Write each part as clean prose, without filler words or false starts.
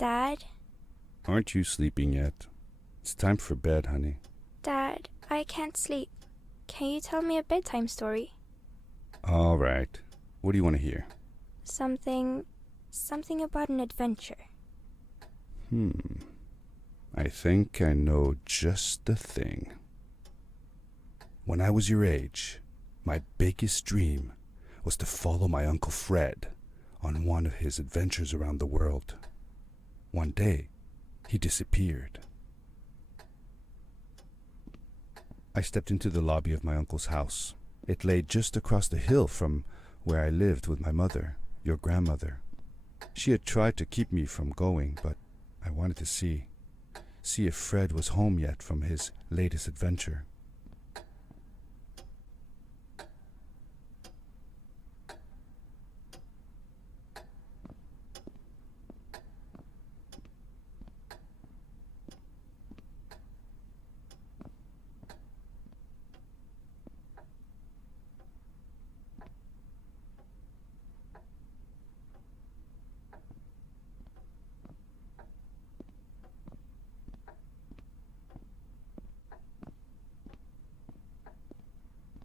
Dad? Aren't you sleeping yet? It's time for bed, honey. Dad, I can't sleep. Can you tell me a bedtime story? All right. What do you want to hear? Something about an adventure. I think I know just the thing. When I was your age, my biggest dream was to follow my Uncle Fred on one of his adventures around the world. One day, he disappeared. I stepped into the lobby of my uncle's house. It lay just across the hill from where I lived with my mother, your grandmother. She had tried to keep me from going, but I wanted to see if Fred was home yet from his latest adventure.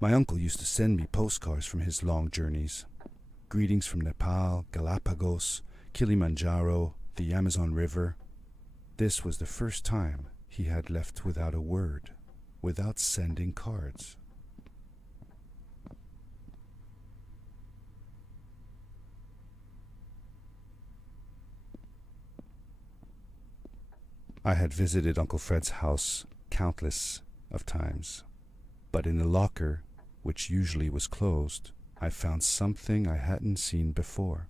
My uncle used to send me postcards from his long journeys. Greetings from Nepal, Galapagos, Kilimanjaro, the Amazon River. This was the first time he had left without a word, without sending cards. I had visited Uncle Fred's house countless of times, but in the locker, which usually was closed, I found something I hadn't seen before.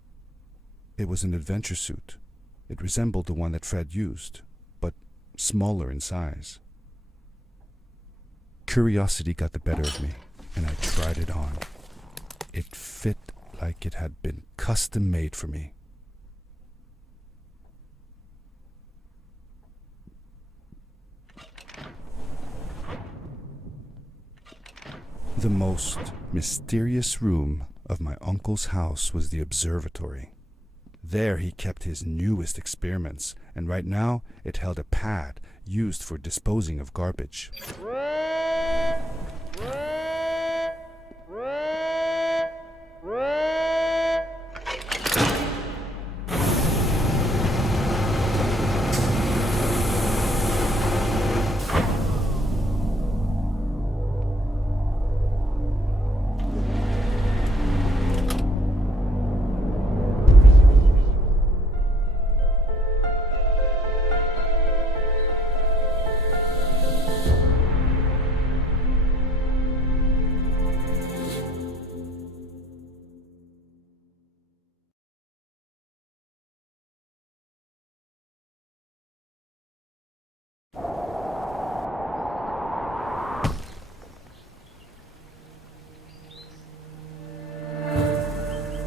It was an adventure suit. It resembled the one that Fred used, but smaller in size. Curiosity got the better of me, and I tried it on. It fit like it had been custom made for me. The most mysterious room of my uncle's house was the observatory. There he kept his newest experiments, and right now it held a pad used for disposing of garbage.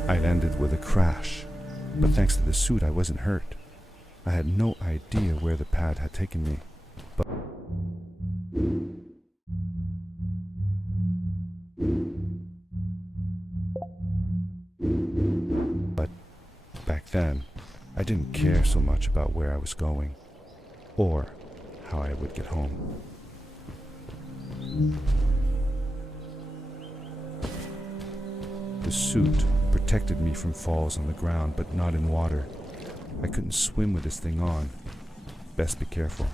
I landed with a crash, but thanks to the suit I wasn't hurt. I had no idea where the pad had taken me, but back then, I didn't care so much about where I was going, or how I would get home. The suit protected me from falls on the ground, but not in water. I couldn't swim with this thing on. Best be careful.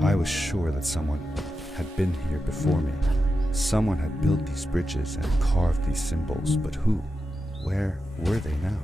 I was sure that someone had been here before me. Someone had built these bridges and carved these symbols, but who? Where were they now?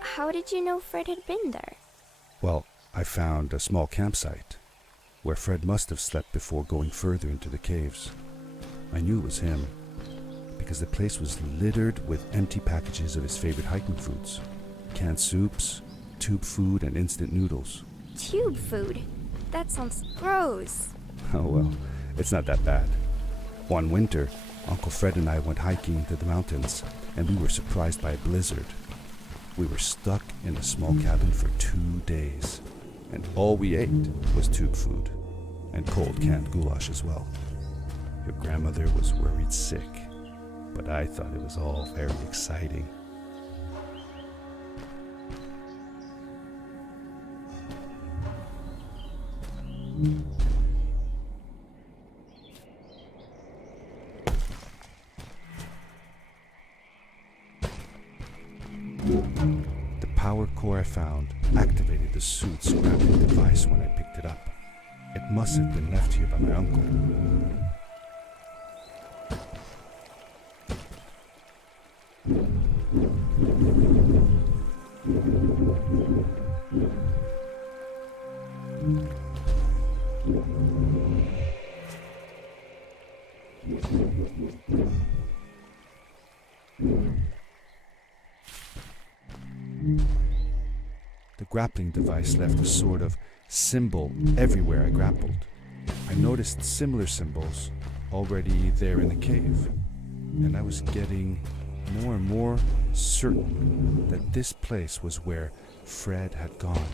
How did you know Fred had been there? Well, I found a small campsite where Fred must have slept before going further into the caves. I knew it was him because the place was littered with empty packages of his favorite hiking foods. Canned soups, tube food, and instant noodles. Tube food? That sounds gross. Oh well, it's not that bad. One winter, Uncle Fred and I went hiking into the mountains, and we were surprised by a blizzard. We were stuck in a small cabin for 2 days, and all we ate was tube food, and cold canned goulash as well. Your grandmother was worried sick, but I thought it was all very exciting. The power core I found activated the suit's grappling device when I picked it up. It must have been left here by my uncle. The grappling device left a sort of symbol everywhere I grappled. I noticed similar symbols already there in the cave, and I was getting more and more certain that this place was where Fred had gone.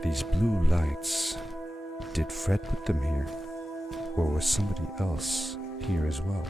These blue lights. Did Fred put them here? Or was somebody else here as well?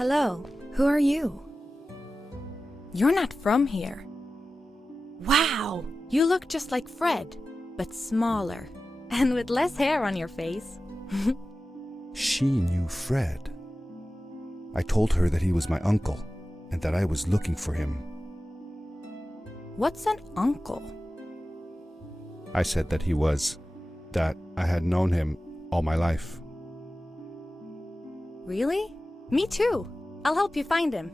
Hello, who are you? You're not from here. Wow, you look just like Fred, but smaller, and with less hair on your face. She knew Fred. I told her that he was my uncle, and that I was looking for him. What's an uncle? I said that that I had known him all my life. Really? Me too. I'll help you find him.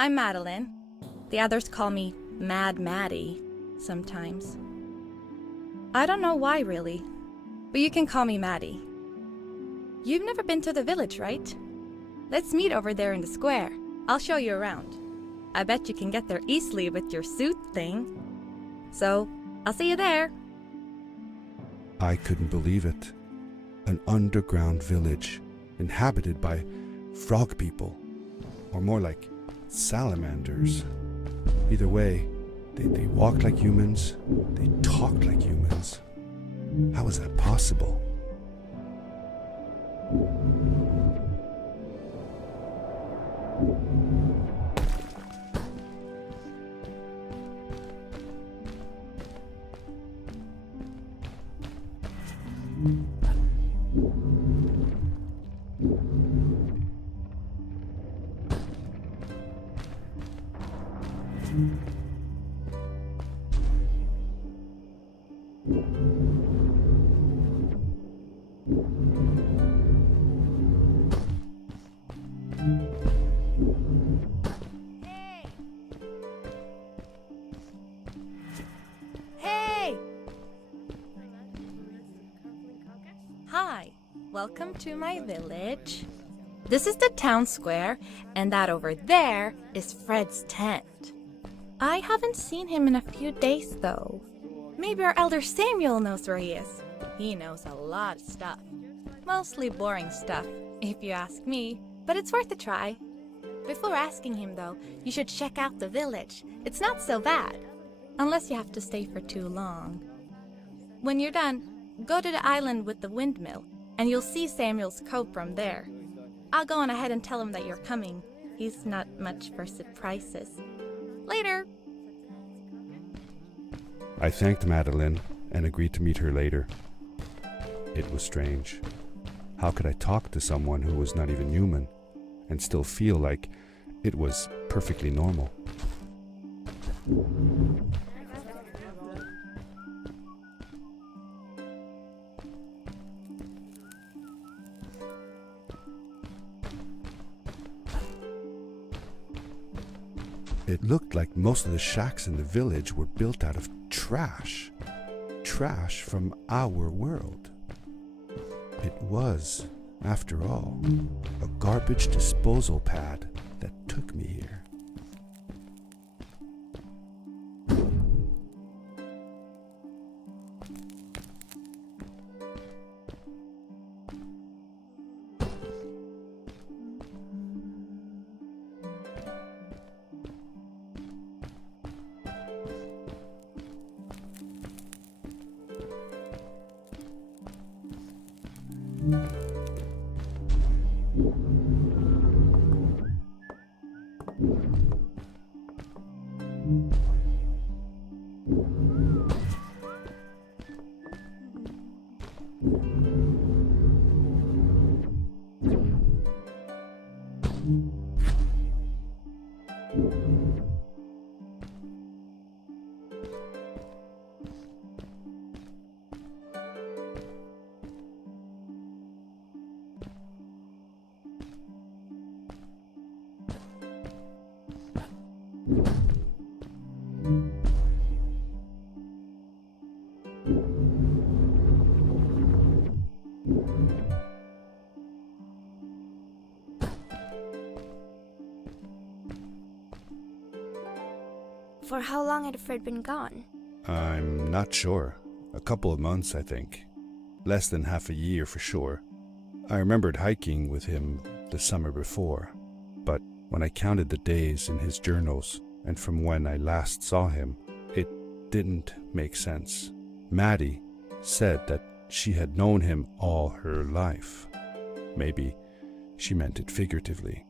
I'm Madeline. The others call me Mad Maddie sometimes. I don't know why really, but you can call me Maddie. You've never been to the village, right? Let's meet over there in the square. I'll show you around. I bet you can get there easily with your suit thing. So, I'll see you there. I couldn't believe it. An underground village inhabited by frog people, or more like salamanders. Either way, they walked like humans, they talked like humans. How is that possible? Welcome to my village. This is the town square, and that over there is Fred's tent. I haven't seen him in a few days, though. Maybe our elder Samuel knows where he is. He knows a lot of stuff. Mostly boring stuff, if you ask me, but it's worth a try. Before asking him, though, you should check out the village. It's not so bad, unless you have to stay for too long. When you're done, go to the island with the windmill, and you'll see Samuel's cove from there. I'll go on ahead and tell him that you're coming. He's not much for surprises. Later! I thanked Madeline and agreed to meet her later. It was strange. How could I talk to someone who was not even human and still feel like it was perfectly normal? It looked like most of the shacks in the village were built out of trash. Trash from our world. It was, after all, a garbage disposal pad that took me here. For how long had Fred been gone? I'm not sure. A couple of months, I think. Less than half a year for sure. I remembered hiking with him the summer before, but when I counted the days in his journals and from when I last saw him, it didn't make sense. Maddie said that she had known him all her life. Maybe she meant it figuratively.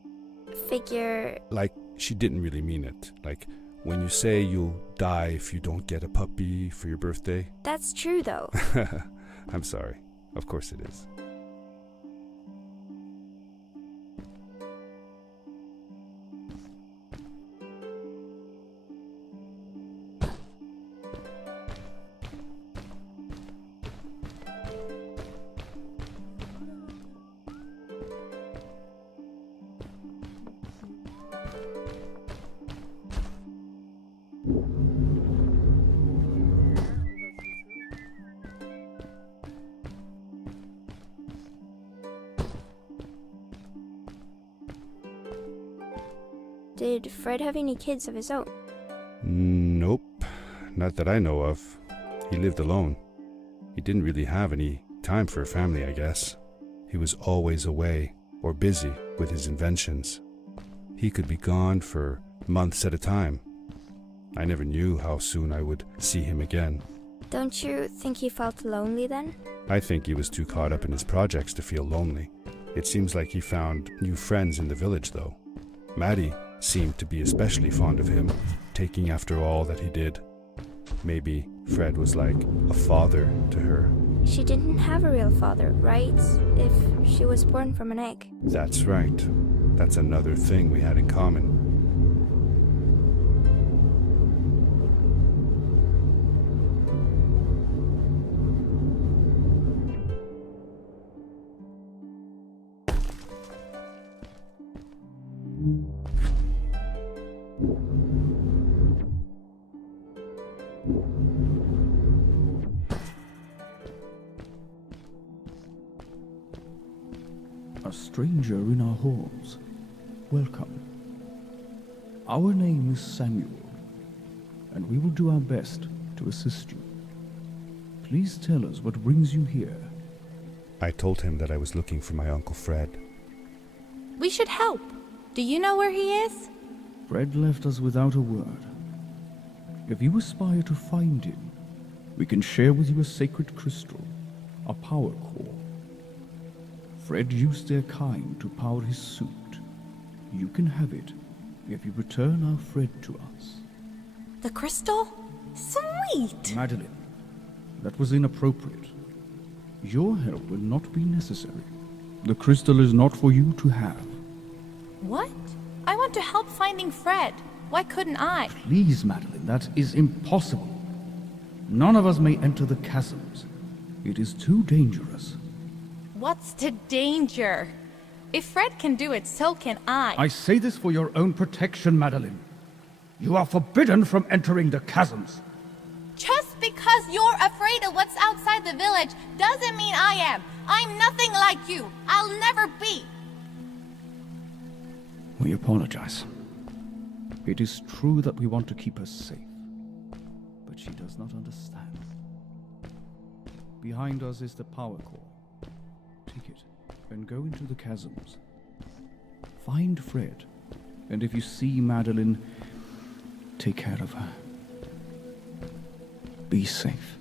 Figure... Like she didn't really mean it. Like when you say you'll die if you don't get a puppy for your birthday. That's true, though. I'm sorry. Of course it is. Did Fred have any kids of his own? Nope. Not that I know of. He lived alone. He didn't really have any time for a family, I guess. He was always away or busy with his inventions. He could be gone for months at a time. I never knew how soon I would see him again. Don't you think he felt lonely then? I think he was too caught up in his projects to feel lonely. It seems like he found new friends in the village, though. Maddie seemed to be especially fond of him, taking after all that he did. Maybe Fred was like a father to her. She didn't have a real father, right? If she was born from an egg. That's right. That's another thing we had in common. stranger in our halls, welcome. Our name is Samuel, and we will do our best to assist you. Please tell us what brings you here. I told him that I was looking for my Uncle Fred. We should help. Do you know where he is? Fred left us without a word. If you aspire to find him, we can share with you a sacred crystal, a power core. Fred used their kind to power his suit. You can have it if you return our Fred to us. The crystal? Sweet! Madeline, that was inappropriate. Your help will not be necessary. The crystal is not for you to have. What? I want to help finding Fred. Why couldn't I? Please, Madeline, that is impossible. None of us may enter the chasms. It is too dangerous. What's the danger? If Fred can do it, so can I. I say this for your own protection, Madeline. You are forbidden from entering the chasms. Just because you're afraid of what's outside the village doesn't mean I am. I'm nothing like you. I'll never be. We apologize. It is true that we want to keep her safe, but she does not understand. Behind us is the power core. Take it and go into the chasms. Find Fred, and if you see Madeline, take care of her. Be safe.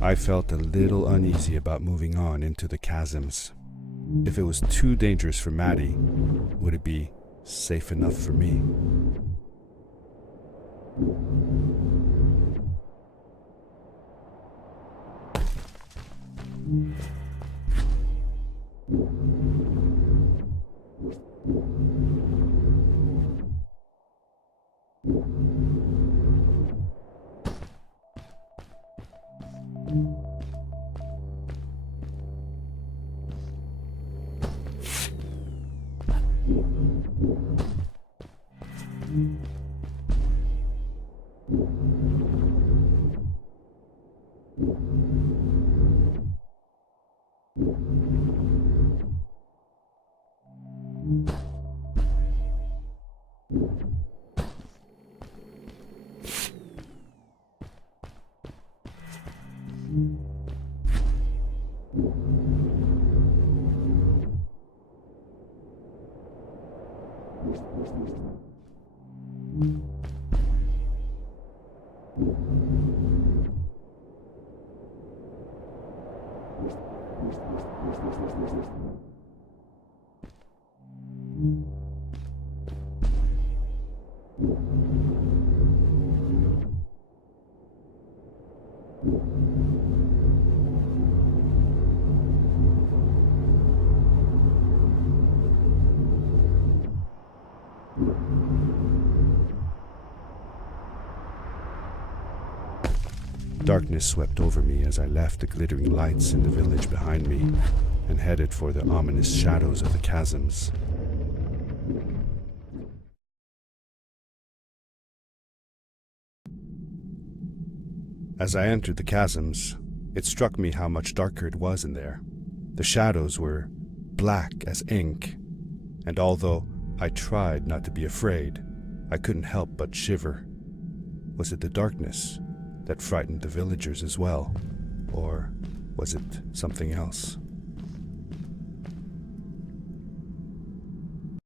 I felt a little uneasy about moving on into the chasms. If it was too dangerous for Maddie, would it be safe enough for me? Darkness swept over me as I left the glittering lights in the village behind me and headed for the ominous shadows of the chasms. As I entered the chasms, it struck me how much darker it was in there. The shadows were black as ink, and although I tried not to be afraid, I couldn't help but shiver. Was it the darkness that frightened the villagers as well, or was it something else?